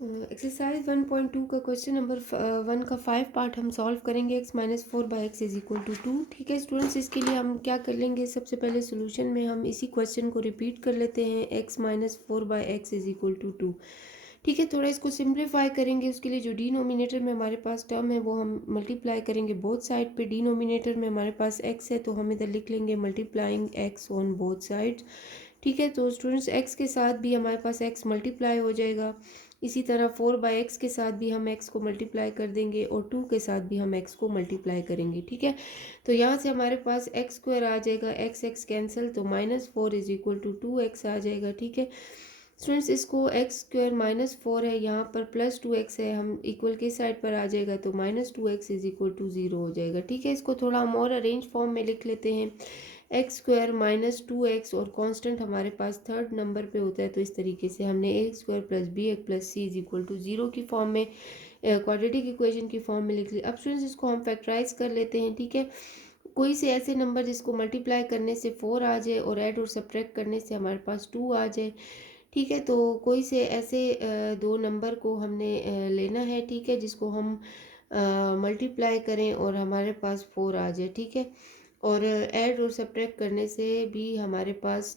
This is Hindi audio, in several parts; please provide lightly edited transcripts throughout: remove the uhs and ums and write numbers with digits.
एक्सरसाइज 1.2 का क्वेश्चन नंबर 1 का 5 पार्ट हम सॉल्व करेंगे। X minus four by X is equal to 2। ठीक है स्टूडेंट्स, इसके लिए हम क्या कर लेंगे, सबसे पहले सोल्यूशन में हम इसी क्वेश्चन को रिपीट कर लेते हैं। X minus four by X is equal to 2। ठीक है, थोड़ा इसको सिंप्लीफाई करेंगे। उसके लिए जो डिनोमिनेटर में हमारे पास टर्म है वो हम मल्टीप्लाई करेंगे बोथ साइड पे। डिनोमिनेटर में हमारे पास एक्स है तो हम इधर लिख लेंगे multiplying x on both sides. ठीक है, तो स्टूडेंट्स एक्स के साथ भी हमारे पास एक्स मल्टीप्लाई हो जाएगा। इसी तरह फोर बाई एक्स के साथ भी हम एक्स को मल्टीप्लाई कर देंगे और टू के साथ भी हम एक्स को मल्टीप्लाई करेंगे। ठीक है, तो यहाँ से हमारे पास एक्स स्क्वायर आ जाएगा, एक्स एक्स कैंसिल, तो minus four is equal to 2x आ जाएगा। ठीक है स्टूडेंट्स, इसको एक्स स्क्वायर माइनस फोर है, यहाँ पर प्लस 2x है, हम इक्वल के साइड पर आ जाएगा तो minus 2x is equal to 0 हो जाएगा। ठीक है, इसको थोड़ा हम और अरेंज फॉर्म में लिख लेते हैं। एक्स स्क्वायर माइनस 2x और कांस्टेंट हमारे पास थर्ड नंबर पे होता है, तो इस तरीके से हमने a square plus b x plus c is equal to 0 की फॉर्म में, क्वाड्रेटिक इक्वेशन की फॉर्म में लिख लिया। अब स्टूडेंट्स इसको हम फैक्टराइज कर लेते हैं। ठीक है, कोई से ऐसे नंबर जिसको मल्टीप्लाई करने से 4 आ जाए और ऐड और सब्ट्रैक्ट करने से हमारे पास 2 आ जाए। ठीक है, तो कोई से ऐसे दो नंबर को हमने लेना है। ठीक है, जिसको हम मल्टीप्लाई करें और हमारे पास 4 आ जाए। ठीक है, और ऐड और सब्ट्रैक्ट करने से भी हमारे पास,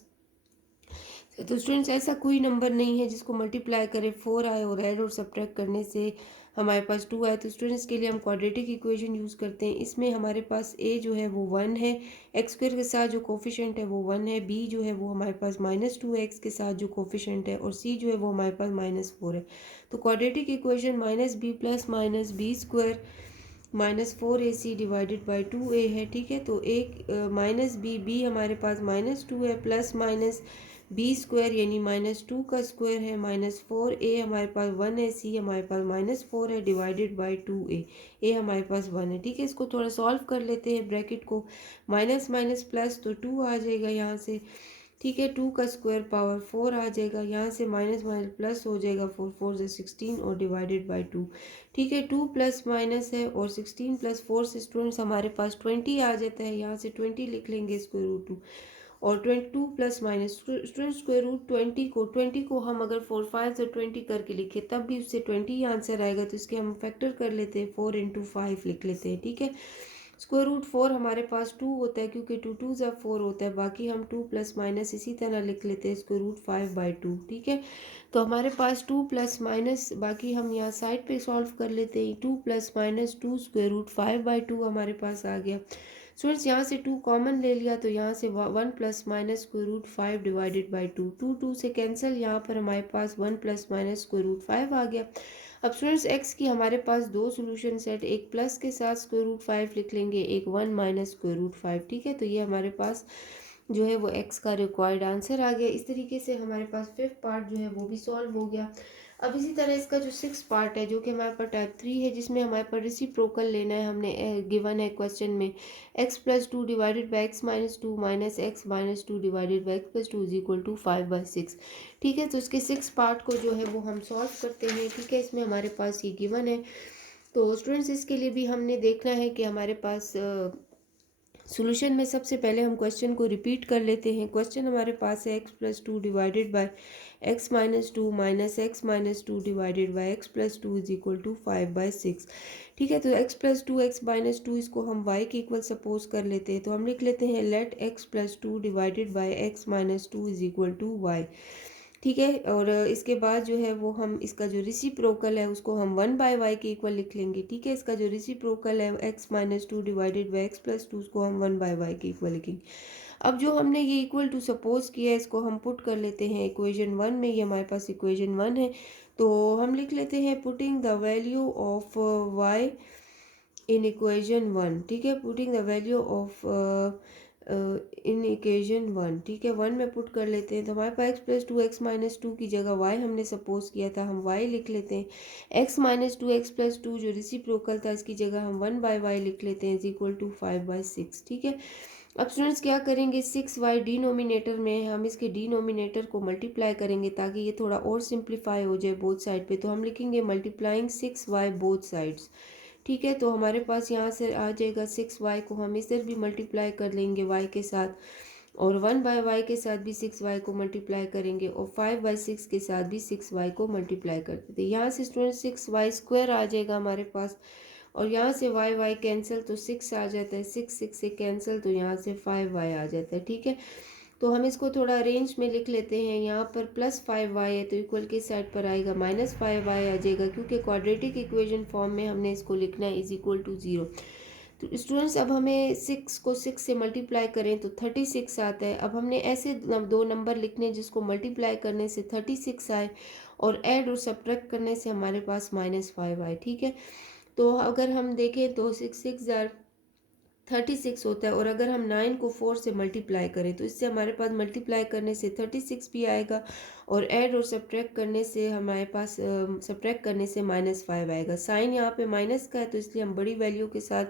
तो स्टूडेंट्स ऐसा कोई नंबर नहीं है जिसको मल्टीप्लाई करें 4 आए और ऐड और सब्ट्रैक्ट करने से हमारे पास 2 आए। तो स्टूडेंट्स के लिए हम क्वाड्रेटिक इक्वेशन यूज़ करते हैं। इसमें हमारे पास ए जो है वो 1 है, एक्स स्क्वायर के साथ जो कोफिशेंट है वो 1 है, बी जो है वो हमारे पास माइनस 2x के साथ जो कोफिशेंट है, और सी जो है वो हमारे पास माइनस 4 है। तो quadratic equation minus B plus minus B square minus 4ac divided by 2a है। ठीक है, तो एक माइनस बी हमारे पास माइनस 2 है, प्लस माइनस बी स्क्वायर यानी माइनस 2 का स्क्वायर है, माइनस 4a हमारे पास 1 है, सी हमारे पास माइनस 4 है डिवाइडेड बाई 2a, ए हमारे पास 1 है। ठीक है, इसको थोड़ा सॉल्व कर लेते हैं। ब्रैकेट को माइनस माइनस प्लस तो 2 आ जाएगा यहाँ से। ठीक है, 2 का स्क्वायर पावर 4 आ जाएगा, यहाँ से माइनस माइनस प्लस हो जाएगा, 4 4 से 16 और डिवाइडेड बाई 2। ठीक है, 2 प्लस माइनस है और 16 प्लस 4 से स्टूडेंट्स हमारे पास 20 आ जाता है, यहाँ से 20 लिख लेंगे स्क्वायर रूट 2। और 22 plus minus student square root 20 को हम अगर 4 5 से 20 करके लिखें तब भी उससे 20 आंसर आएगा, तो इसके हम फैक्टर कर लेते हैं, 4 इंटू 5 लिख लेते हैं। ठीक है, स्क्वायर रूट 4 हमारे पास 2 होता है क्योंकि 2 2 ज़ा 4 होता है, बाकी हम 2 प्लस माइनस इसी तरह लिख लेते हैं, स्क्वायर रूट 5 बाई 2। ठीक है, तो हमारे पास 2 प्लस माइनस, बाकी हम यहाँ साइड पे सॉल्व कर लेते हैं। 2 plus minus 2 square root 5 by 2 हमारे पास आ गया। स्टूडेंट्स यहाँ से 2 कॉमन ले लिया तो यहाँ से 1 plus minus square root 5 divided by 2, 2 2 से कैंसिल, यहाँ पर हमारे पास 1 प्लस माइनस स्क्वायर रूट 5 आ गया। अब स्टूडेंट्स एक्स की हमारे पास दो सोल्यूशन सेट, एक प्लस के साथ स्क्वायर रूट 5 लिख लेंगे, एक 1 माइनस स्क्वायर रूट 5। ठीक है, तो ये हमारे पास जो है वो एक्स का रिक्वायर्ड आंसर आ गया। इस तरीके से हमारे पास फिफ्थ पार्ट जो है वो भी सॉल्व हो गया। अब इसी तरह इसका जो सिक्स पार्ट है जो कि हमारे पास टाइप 3 है, जिसमें हमारे पास रेसिप्रोकल लेना है, हमने गिवन है क्वेश्चन में X plus 2 divided by X minus 2 minus X minus 2 divided by X plus 2 is equal to 5/6। ठीक है, तो इसके सिक्स पार्ट को जो है वो हम सॉल्व करते हैं। ठीक है, इसमें हमारे पास ये गिवन है, तो स्टूडेंट्स इसके लिए भी हमने देखना है कि हमारे पास सॉल्यूशन में सबसे पहले हम क्वेश्चन को रिपीट कर लेते हैं। क्वेश्चन हमारे पास है X plus 2 divided by X minus 2 minus X minus 2 divided by X plus 2 is equal to 5/6। ठीक है, तो एक्स प्लस 2 एक्स माइनस 2 इसको हम वाई के इक्वल सपोज कर लेते हैं, तो हम लिख लेते हैं let X plus 2 divided by X minus 2 is equal to Y. ठीक है, और इसके बाद जो है वो हम इसका जो रेसिप्रोकल है उसको हम 1/y के इक्वल लिख लेंगे। ठीक है, इसका जो रेसिप्रोकल है x minus 2 divided by X plus 2 उसको हम 1/y के इक्वल लिखेंगे। अब जो हमने ये इक्वल टू सपोज किया है इसको हम पुट कर लेते हैं इक्वेशन 1 में, ये हमारे पास इक्वेशन 1 है, तो हम लिख लेते हैं putting the value of y in equation 1। ठीक है, putting the value of in equation 1। ठीक है, 1 में पुट कर लेते हैं, तो हमारे पास एक्स प्लस 2 एक्स माइनस 2 की जगह y हमने सपोज किया था, हम y लिख लेते हैं। x माइनस 2 एक्स प्लस 2 जो रेसिप्रोकल था इसकी जगह हम 1/y लिख लेते हैं इज इक्वल टू 5/6। ठीक है, अब स्टूडेंट्स क्या करेंगे, 6y डिनोमिनेटर में हम इसके डिनोमिनेटर को मल्टीप्लाई करेंगे ताकि ये थोड़ा और सिंप्लीफाई हो जाए बोथ साइड पे, तो हम लिखेंगे मल्टीप्लाइंग 6y बोथ साइड्स। ठीक है, तो हमारे पास यहाँ से आ जाएगा 6y को हम इधर भी मल्टीप्लाई कर लेंगे y के साथ, और 1/y के साथ भी 6y को मल्टीप्लाई करेंगे और 5/6 के साथ भी 6y को मल्टीप्लाई करते थे। यहाँ से स्टूडेंट 6y² आ जाएगा हमारे पास, और यहाँ से y कैंसिल तो 6 आ जाता है, 6 से कैंसिल तो यहाँ से 5y आ जाता है। ठीक है, तो हम इसको थोड़ा अरेंज में लिख लेते हैं। यहाँ पर +5y है तो इक्वल की साइड पर आएगा -5y आ जाएगा, क्योंकि क्वाड्रेटिक इक्वेशन फॉर्म में हमने इसको लिखना है =0। तो स्टूडेंट्स अब हमें 6 को 6 से मल्टीप्लाई करें तो 36 आता है। अब हमने ऐसे दो नंबर लिखने जिसको मल्टीप्लाई करने से 36 आए और ऐड और सब्ट्रैक्ट करने से हमारे पास -5 आए। ठीक है, तो अगर हम देखें तो 36 होता है, और अगर हम 9 को 4 से मल्टीप्लाई करें तो इससे हमारे पास मल्टीप्लाई करने से 36 भी आएगा, और ऐड और सब्ट्रैक्ट करने से हमारे पास सब्ट्रैक्ट करने से -5 आएगा। साइन यहाँ पे माइनस का है तो इसलिए हम बड़ी वैल्यू के साथ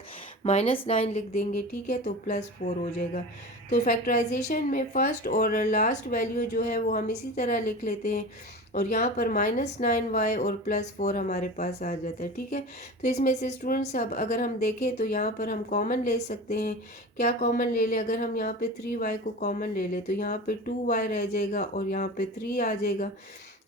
-9 लिख देंगे। ठीक है, तो +4 हो जाएगा। तो फैक्टराइजेशन में फर्स्ट और लास्ट वैल्यू जो है वो हम इसी तरह लिख लेते हैं, और यहाँ पर -9y और +4 हमारे पास आ जाता है। ठीक है, तो इसमें से स्टूडेंट्स अब अगर हम देखें तो यहाँ पर हम कॉमन ले सकते हैं। क्या कॉमन ले लें? अगर हम यहाँ पे 3y को कॉमन ले लें तो यहाँ पे 2y रह जाएगा और यहाँ पे 3 आ जाएगा।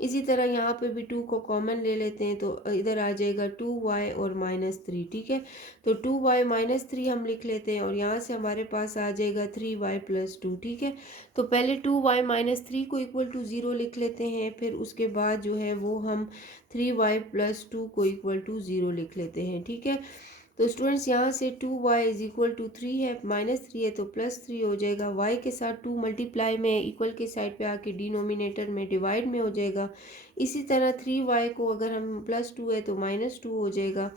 इसी तरह यहाँ पे भी 2 को कॉमन ले लेते हैं तो इधर आ जाएगा 2y और -3। ठीक है, तो 2y -3 हम लिख लेते हैं, और यहाँ से हमारे पास आ जाएगा 3y + 2। ठीक है, तो पहले 2y -3 को =0 लिख लेते हैं, फिर उसके बाद जो है वो हम 3y + 2 को =0 लिख लेते हैं। ठीक है, तो स्टूडेंट्स यहाँ से 2y = 3 है, -3 है तो +3 हो जाएगा। y के साथ 2 मल्टीप्लाई में इक्वल के साइड पे आके डिनोमिनेटर में डिवाइड में हो जाएगा। इसी तरह 3y को अगर हम +2 है तो -2 हो जाएगा।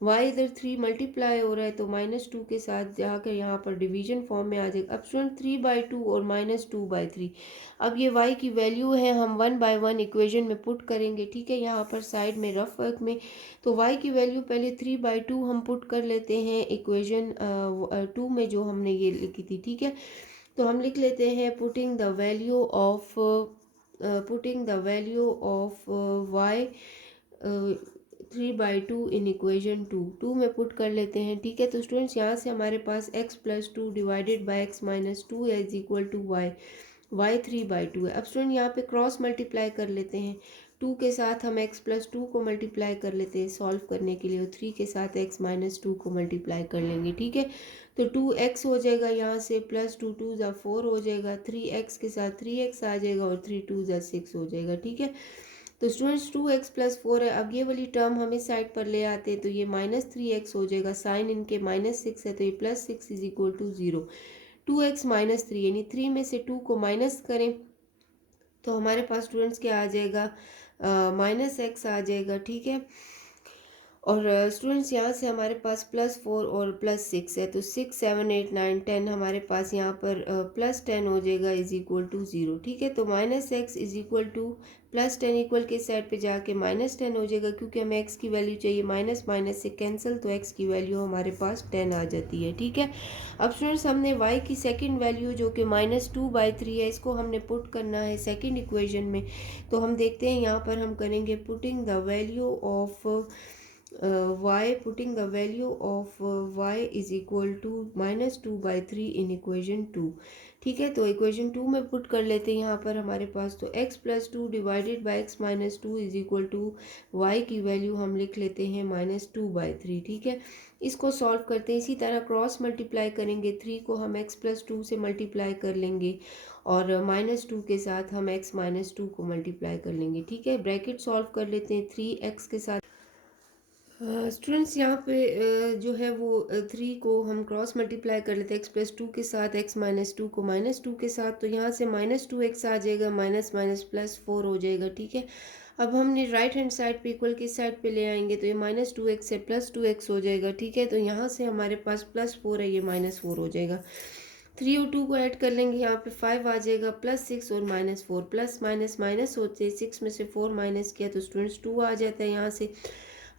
y इधर 3 मल्टीप्लाई हो रहा है तो -2 के साथ जाकर यहाँ पर डिवीजन फॉर्म में आ जाएगा। अब स्टूडेंट 3/2 और -2/3, अब ये y की वैल्यू है, हम 1/1 इक्वेशन में पुट करेंगे। ठीक है, यहाँ पर साइड में रफ वर्क में, तो y की वैल्यू पहले 3/2 हम पुट कर लेते हैं इक्वेशन 2 में जो हमने ये लिखी थी। ठीक है, तो हम लिख लेते हैं putting the value of y 3/2 in equation 2 में पुट कर लेते हैं। ठीक है, तो स्टूडेंट्स यहाँ से हमारे पास x + 2 divided by x - 2 = y 3/2 है। अब स्टूडेंट यहाँ पे क्रॉस मल्टीप्लाई कर लेते हैं। 2 के साथ हम x + 2 को मल्टीप्लाई कर लेते हैं सॉल्व करने के लिए, और 3 के साथ x - 2 को मल्टीप्लाई कर लेंगे। ठीक है, तो 2x हो जाएगा, यहाँ से +2 2 = 4 हो जाएगा, 3x के साथ 3x आ जाएगा और 3 2 = 6 हो जाएगा। ठीक है, तो स्टूडेंट्स 2x + 4 है। अब ये वाली टर्म हम इस साइड पर ले आते हैं तो ये -3x हो जाएगा, साइन इनके -6 है तो ये +6 = 0। 2x - 3 यानी 3 में से 2 को माइनस करें तो हमारे पास स्टूडेंट्स क्या आ जाएगा, -x आ जाएगा। ठीक है, और स्टूडेंट्स यहाँ से हमारे पास +4 और +6 है तो 6 7 8 9 10 हमारे पास यहाँ पर +10 हो जाएगा =0। ठीक है, तो -x +10 इक्वल के साइड पे जाके -10 हो जाएगा, क्योंकि हमें x की वैल्यू चाहिए, माइनस माइनस से कैंसिल तो x की वैल्यू हमारे पास 10 आ जाती है। ठीक है, अब स्टूडेंट्स हमने y की सेकंड वैल्यू जो कि -2/3 है, इसको हमने पुट करना है सेकंड इक्वेशन में। तो हम देखते हैं यहाँ पर हम करेंगे putting the value of y is -2/3 in equation 2। ठीक है, तो इक्वेशन 2 में पुट कर लेते हैं यहाँ पर हमारे पास, तो x + 2 divided by x - 2 y की वैल्यू हम लिख लेते हैं -2/3। ठीक है, इसको सॉल्व करते हैं। इसी तरह क्रॉस मल्टीप्लाई करेंगे, 3 को हम x + 2 से मल्टीप्लाई कर लेंगे और -2 के साथ हम x - 2 को मल्टीप्लाई कर लेंगे। ठीक है, ब्रैकेट सॉल्व कर लेते हैं 3x के साथ। स्टूडेंट्स यहाँ पे जो है वो 3 को हम क्रॉस मल्टीप्लाई कर लेते हैं x + 2 के साथ, x - 2 को -2 के साथ, तो यहाँ से -2x आ जाएगा, माइनस माइनस +4 हो जाएगा। ठीक है, अब हमने राइट हैंड साइड पे इक्वल की साइड पे ले आएंगे तो ये -2x से +2x हो जाएगा। ठीक है, तो यहाँ से हमारे पास +4 है, ये -4 हो जाएगा। 3 और 2 को ऐड कर लेंगे, यहाँ पे 5 आ जाएगा, +6 और -4, प्लस माइनस माइनस होते हैं, 6 में से 4 माइनस किया तो स्टूडेंट्स 2 आ जाता है यहाँ से।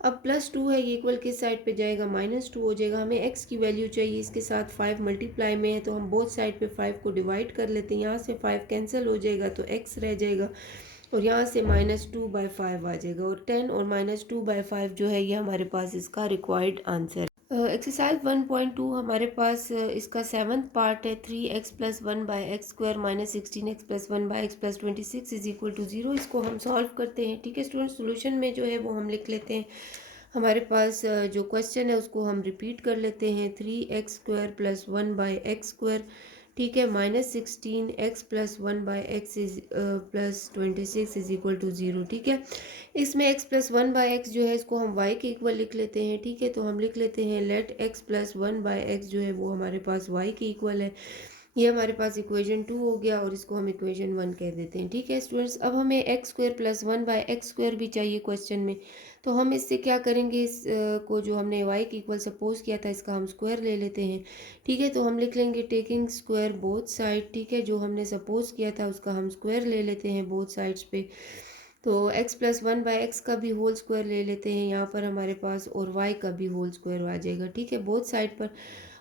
अब +2 है, ये इक्वल के साइड पे जाएगा, -2 हो जाएगा। हमें x की वैल्यू चाहिए, इसके साथ 5 मल्टीप्लाई में है तो हम बोथ साइड पे 5 को डिवाइड कर लेते हैं। यहाँ से 5 कैंसिल हो जाएगा तो x रह जाएगा, और यहाँ से -2/5 आ जाएगा, और 10 और -2/5 जो है ये हमारे पास इसका रिक्वायर्ड आंसर है। एक्सरसाइज 1.2 हमारे पास इसका सेवन्थ पार्ट है। 3x+1/x² -16x+1/x+26 is equal to 0। इसको हम सॉल्व करते हैं। ठीक है स्टूडेंट, सोल्यूशन में जो है वो हम लिख लेते हैं। हमारे पास जो क्वेश्चन है उसको हम रिपीट कर लेते हैं। 3x² + 1/x², ठीक है, -16x+1/x is +26 is equal to 0। ठीक है, इसमें x+1/x जो है इसको हम y के इक्वल लिख लेते हैं। ठीक है, तो हम लिख लेते हैं लेट x+1/x जो है वो हमारे पास y के इक्वल है। ये हमारे पास इक्वेशन 2 हो गया और इसको हम इक्वेशन 1 कह देते हैं। ठीक है स्टूडेंट्स, अब हमें x² + 1/x² भी चाहिए क्वेश्चन में। तो हम इससे क्या करेंगे, इस को जो हमने y के इक्वल सपोज किया था इसका हम स्क्वायर ले लेते हैं। ठीक है, तो हम लिख लेंगे टेकिंग स्क्वायर बोथ साइड। ठीक है, जो हमने सपोज किया था उसका हम स्क्वायर ले लेते हैं बोथ साइड्स पे। तो x+1/x का भी होल स्क्वायर ले लेते हैं यहाँ पर हमारे पास, और y का भी होल स्क्वायर आ जाएगा। ठीक है, बोथ साइड पर।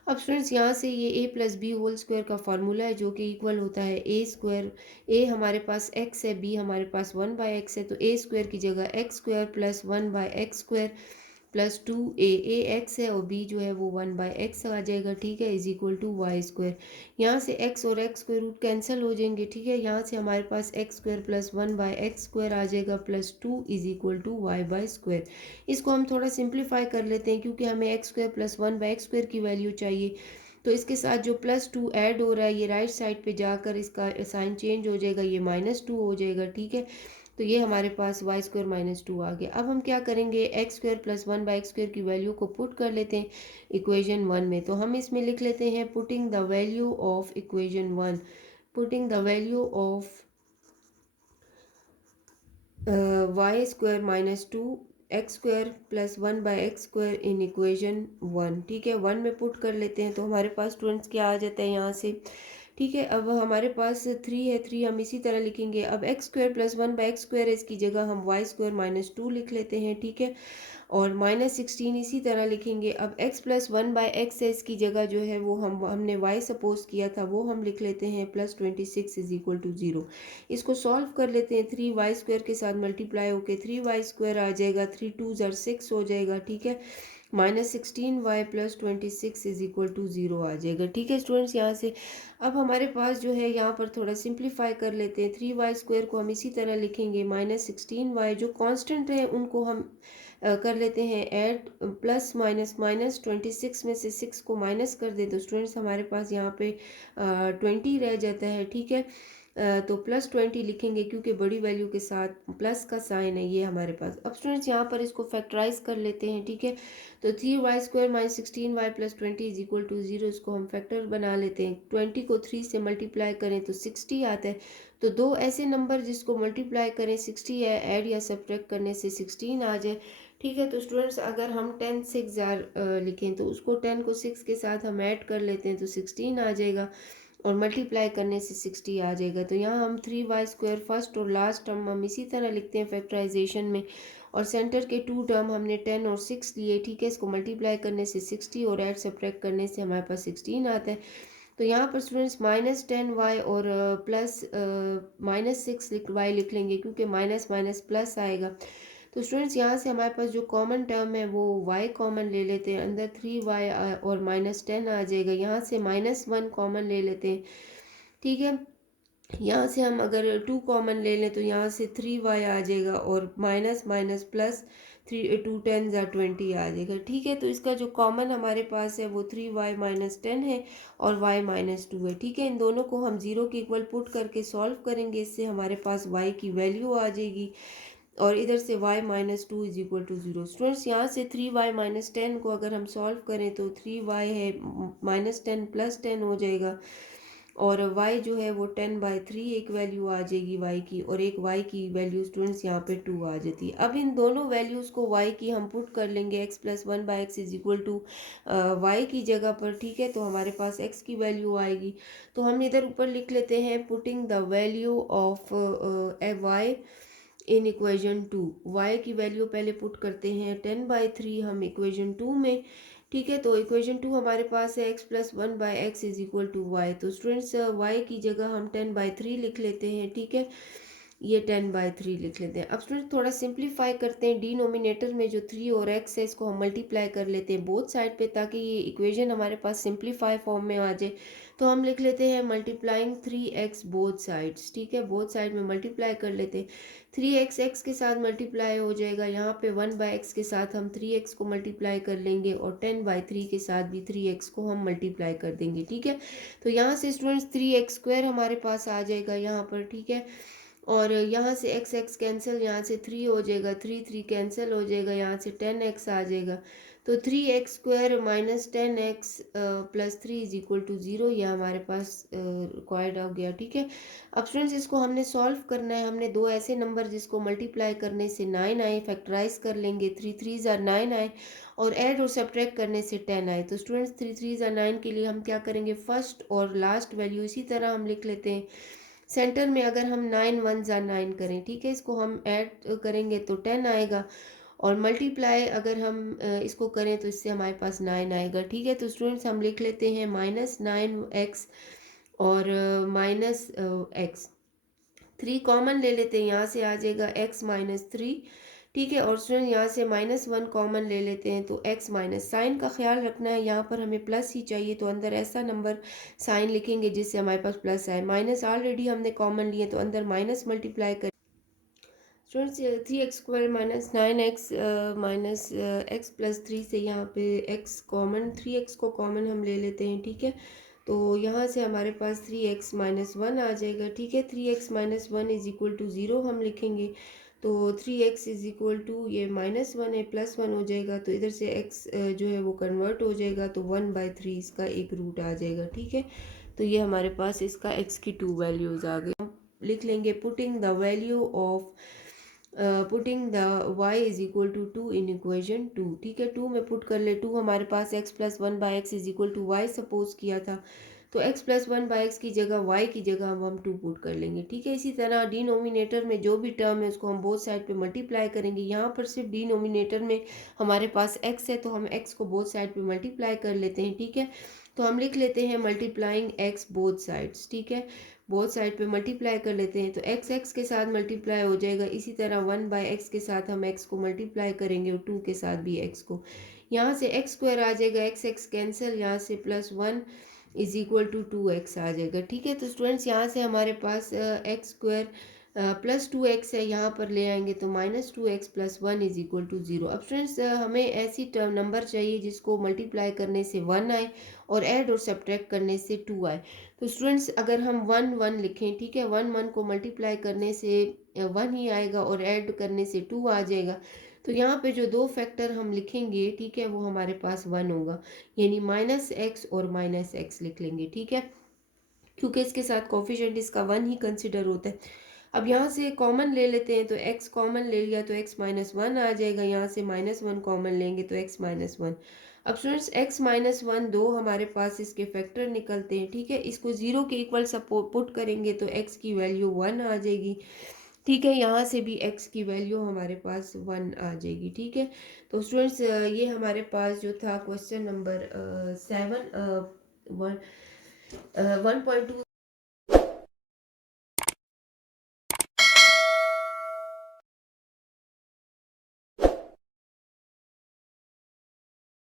अब स्टूडेंट्स यहाँ से ये a+b होल स्क्वायर का फार्मूला है जो कि इक्वल होता है a²। a हमारे पास x है, b हमारे पास 1/x है, तो a² की जगह x² + 1/x² +2a x है और b जो है वो 1/x आ जाएगा। ठीक है, इज इक्वल टू y²। यहाँ से x और x स्क्वायर रूट कैंसिल हो जाएंगे। ठीक है, यहाँ से हमारे पास x² + 1/x² आ जाएगा +2 इज इक्वल टू y/²। इसको हम थोड़ा सिंप्लीफाई कर लेते हैं क्योंकि हमें x² + 1/x² की वैल्यू चाहिए। तो इसके साथ जो +2 ऐड हो रहा है ये राइट साइड पे जाकर इसका साइन चेंज हो जाएगा, ये -2 हो जाएगा। ठीक है, तो ये हमारे पास y² -2 आ गया। अब हम क्या करेंगे, x² + 1/x² की वैल्यू को पुट कर लेते हैं इक्वेशन 1 में। तो हम इसमें लिख लेते हैं putting the value of equation 1, putting the value of y² -2 x² + 1/x² in equation 1। ठीक है, 1 में पुट कर लेते हैं तो हमारे पास स्टूडेंट्स क्या आ जाता है यहाँ से। ठीक है, अब हमारे पास 3 है, 3 हम इसी तरह लिखेंगे। अब x² + 1/x² है, इसकी जगह हम y² -2 लिख लेते हैं। ठीक है, और -16 इसी तरह लिखेंगे। अब x + 1/x है, इसकी जगह जो है वो हमने y सपोज किया था वो हम लिख लेते हैं +26 इज इक्वल टू 0। इसको सॉल्व कर लेते हैं। 3y² के साथ मल्टीप्लाई होके 3y² आ जाएगा, 3 2 ज़र 6 हो जाएगा। ठीक है, -16y + 26 इज इक्वल टू 0 आ जाएगा। ठीक है स्टूडेंट्स, यहाँ से अब हमारे पास जो है यहाँ पर थोड़ा सिंप्लीफाई कर लेते हैं। 3y² को हम इसी तरह लिखेंगे, -16y जो कांस्टेंट है उनको हम कर लेते हैं ऐड, प्लस माइनस माइनस 26 में से 6 को माइनस कर दे तो स्टूडेंट्स हमारे पास यहाँ पे 20 रह जाता है। ठीक है, तो +20 लिखेंगे क्योंकि बड़ी वैल्यू के साथ प्लस का साइन है ये हमारे पास। अब स्टूडेंट्स यहाँ पर इसको फैक्टराइज कर लेते हैं। ठीक है, तो 3y² -16y + 20 is equal to 0, इसको हम फैक्टर बना लेते हैं। 20 को 3 से मल्टीप्लाई करें तो 60 आता है। तो दो ऐसे नंबर जिसको मल्टीप्लाई करें 60 है, ऐड या सब्ट्रैक्ट करने से 16 आ जाए। ठीक है, तो स्टूडेंट्स अगर हम 10 6 लिखें तो उसको 10 को 6 के साथ हम ऐड कर लेते हैं तो 16 आ जाएगा और मल्टीप्लाई करने से 60 आ जाएगा। तो यहाँ हम 3y² फर्स्ट और लास्ट टर्म हम इसी तरह लिखते हैं फैक्टराइजेशन में, और सेंटर के 2 टर्म हमने 10 और 6 लिए। ठीक है, इसको मल्टीप्लाई करने से 60 और ऐड सब्ट्रैक्ट करने से हमारे पास 16 आता है। तो यहाँ पर स्टूडेंट्स -10y और प्लस -6y लिख लेंगे क्योंकि माइनस माइनस प्लस आएगा। तो स्टूडेंट्स यहाँ से हमारे पास जो कॉमन टर्म है वो y कॉमन ले लेते हैं, अंदर 3y और -10 आ जाएगा। यहाँ से -1 कॉमन ले लेते हैं। ठीक है, यहाँ से हम अगर 2 कॉमन ले लें तो यहाँ से 3y आ जाएगा और माइनस माइनस प्लस 3 2 10 ज़ा 20 आ जाएगा। ठीक है, तो इसका जो कॉमन हमारे पास है वो 3y -10 है और y -2 है। ठीक है, इन दोनों को हम 0 के इक्वल पुट करके सॉल्व करेंगे, इससे हमारे पास y की वैल्यू आ जाएगी और इधर से y -2 is equal to 0। Students यहाँ से 3y -10 को अगर हम सॉल्व करें तो 3y है -10 + 10 हो जाएगा और y जो है वो 10/3 एक वैल्यू आ जाएगी y की, और एक y की वैल्यू स्टूडेंट्स यहाँ पे 2 आ जाती है। अब इन दोनों वैल्यूज़ को y की हम पुट कर लेंगे x + 1/x is equal to y की जगह पर। ठीक है, तो हमारे पास x की वैल्यू आएगी। तो हम इधर ऊपर लिख लेते हैं putting the value of y in equation 2। y की वैल्यू पहले पुट करते हैं 10/3 हम इक्वेशन 2 में। ठीक है, तो इक्वेशन 2 हमारे पास है x + 1/x is equal to y। तो स्टूडेंट्स y की जगह हम 10/3 लिख लेते हैं। ठीक है, ये 10/3 लिख लेते हैं। अब स्टूडेंट थोड़ा सिंप्लीफाई करते हैं, डिनोमिनेटर में जो 3 और x है इसको हम मल्टीप्लाई कर लेते हैं बोथ साइड पे, ताकि ये इक्वेशन हमारे पास सिंप्लीफाई फॉर्म में आ जाए। तो हम लिख लेते हैं मल्टीप्लाइंग 3x बोथ साइड्स, ठीक है, बोथ साइड में मल्टीप्लाई कर लेते हैं। 3x x के साथ मल्टीप्लाई हो जाएगा, यहाँ पे 1/x के साथ हम 3x को मल्टीप्लाई कर लेंगे और 10/3 के साथ भी 3x को हम मल्टीप्लाई कर देंगे, ठीक है। तो यहाँ से स्टूडेंट्स 3x² हमारे पास आ जाएगा यहाँ पर, ठीक है। और यहाँ से x x कैंसिल, यहाँ से 3 हो जाएगा, 3 3 कैंसिल हो जाएगा, यहाँ से 10x आ जाएगा। तो 3x² minus 10x plus 3 is equal to 0, ये हमारे पास रिक्वायर्ड हो गया, ठीक है। अब स्टूडेंट्स इसको हमने सॉल्व करना है। हमने दो ऐसे नंबर जिसको मल्टीप्लाई करने से 9 आए, फैक्टराइज कर लेंगे, 3 3 ज़ा 9 आए, और ऐड और सब्ट्रैक्ट करने से 10 आए। तो स्टूडेंट्स 3 3 ज़ा 9 के लिए हम क्या करेंगे, फर्स्ट और लास्ट वैल्यू इसी तरह हम लिख लेते हैं। सेंटर में अगर हम 9 1 ज़ा 9 करें, ठीक है, इसको हम ऐड करेंगे तो 10 आएगा, और मल्टीप्लाई अगर हम इसको करें तो इससे हमारे पास 9 आएगा, ठीक है। तो स्टूडेंट्स हम लिख लेते हैं -9x और -x, 3 कॉमन ले लेते हैं, यहाँ से आ जाएगा x -3, ठीक है। और स्टूडेंट यहाँ से -1 कॉमन ले लेते हैं तो x माइनस, साइन का ख्याल रखना है, यहाँ पर हमें प्लस ही चाहिए, तो अंदर ऐसा नंबर साइन लिखेंगे जिससे हमारे पास प्लस आए। माइनस ऑलरेडी हमने कॉमन लिए तो अंदर माइनस मल्टीप्लाई कर, students 3x² minus 9x minus x plus 3 से यहाँ पे x कॉमन, 3x को कॉमन हम ले लेते हैं, ठीक है। तो यहाँ से हमारे पास 3x माइनस 1 आ जाएगा, ठीक है। 3x minus 1 is equal to 0 हम लिखेंगे, तो 3x इज इक्वल टू, ये -1 है, +1 हो जाएगा, तो इधर से x जो है वो कन्वर्ट हो जाएगा, तो 1/3 इसका एक रूट आ जाएगा, ठीक है। तो ये हमारे पास इसका x की 2 वैल्यूज़ आ गई। हम लिख लेंगे putting the value of putting the y is equal to 2 in equation 2, ठीक है। 2 में पुट कर ले, 2 हमारे पास x plus 1/x is equal to y suppose किया था, तो x प्लस 1/x की जगह y की जगह हम 2 पुट कर लेंगे, ठीक है। इसी तरह डिनोमिनेटर में जो भी टर्म है उसको हम बोथ साइड पे मल्टीप्लाई करेंगे। यहाँ पर सिर्फ डिनोमिनेटर में हमारे पास x है, तो हम x को बोथ साइड पे मल्टीप्लाई कर लेते हैं, ठीक है। तो हम लिख लेते हैं मल्टीप्लाइंग x बोथ साइड्स, ठीक है, बोथ साइड पे मल्टीप्लाई कर लेते हैं, तो x x के साथ मल्टीप्लाई हो जाएगा। इसी तरह 1/x के साथ हम x को मल्टीप्लाई करेंगे और 2 के साथ भी x को, यहाँ से x² आ जाएगा, x x कैंसिल, यहाँ से +1 इज इक्वल टू 2x आ जाएगा, ठीक है। तो स्टूडेंट्स यहाँ से हमारे पास x² प्लस 2x है, यहाँ पर ले आएंगे तो -2x plus 1 is equal to 0। अब स्टूडेंट्स हमें ऐसी टर्म नंबर चाहिए जिसको मल्टीप्लाई करने से 1 आए और ऐड और सब्ट्रैक्ट करने से 2 आए। तो स्टूडेंट्स अगर हम 1 1 लिखें, ठीक है, 1 1 को मल्टीप्लाई करने से 1 ही आएगा और ऐड करने से 2 आ जाएगा। तो यहाँ पे जो दो फैक्टर हम लिखेंगे, ठीक है, वो हमारे पास 1 होगा, यानी -x और -x लिख लेंगे, ठीक है, क्योंकि इसके साथ कोफिशिएंट इसका 1 ही कंसिडर होता है। अब यहाँ से कॉमन ले लेते हैं, तो x कॉमन ले लिया तो x -1 आ जाएगा, यहाँ से -1 कॉमन लेंगे तो x -1। अब स्टूडेंट्स x -1 दो हमारे पास इसके फैक्टर निकलते हैं, ठीक है। इसको 0 के इक्वल पुट करेंगे तो x की वैल्यू 1 आ जाएगी, ठीक है। यहाँ से भी x की वैल्यू हमारे पास 1 आ जाएगी, ठीक है। तो स्टूडेंट्स ये हमारे पास जो था क्वेश्चन नंबर 7 1.2